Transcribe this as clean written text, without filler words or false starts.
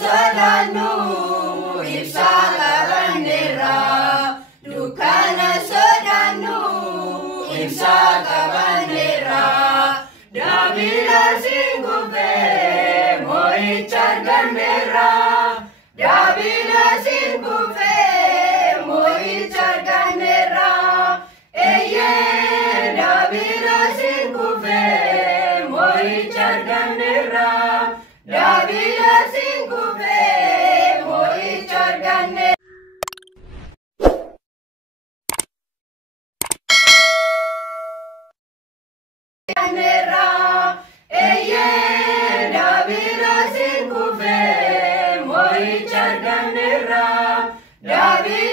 sodanu ibsa kabanera, dukana sodanu ibsa kabanera. Dabila singuve moi charganera, dabila singuve moi charganera. Eye dabila singuve moi charganera, dabila singuve moi charganera. Eye dabila singuve moi charganera, dabila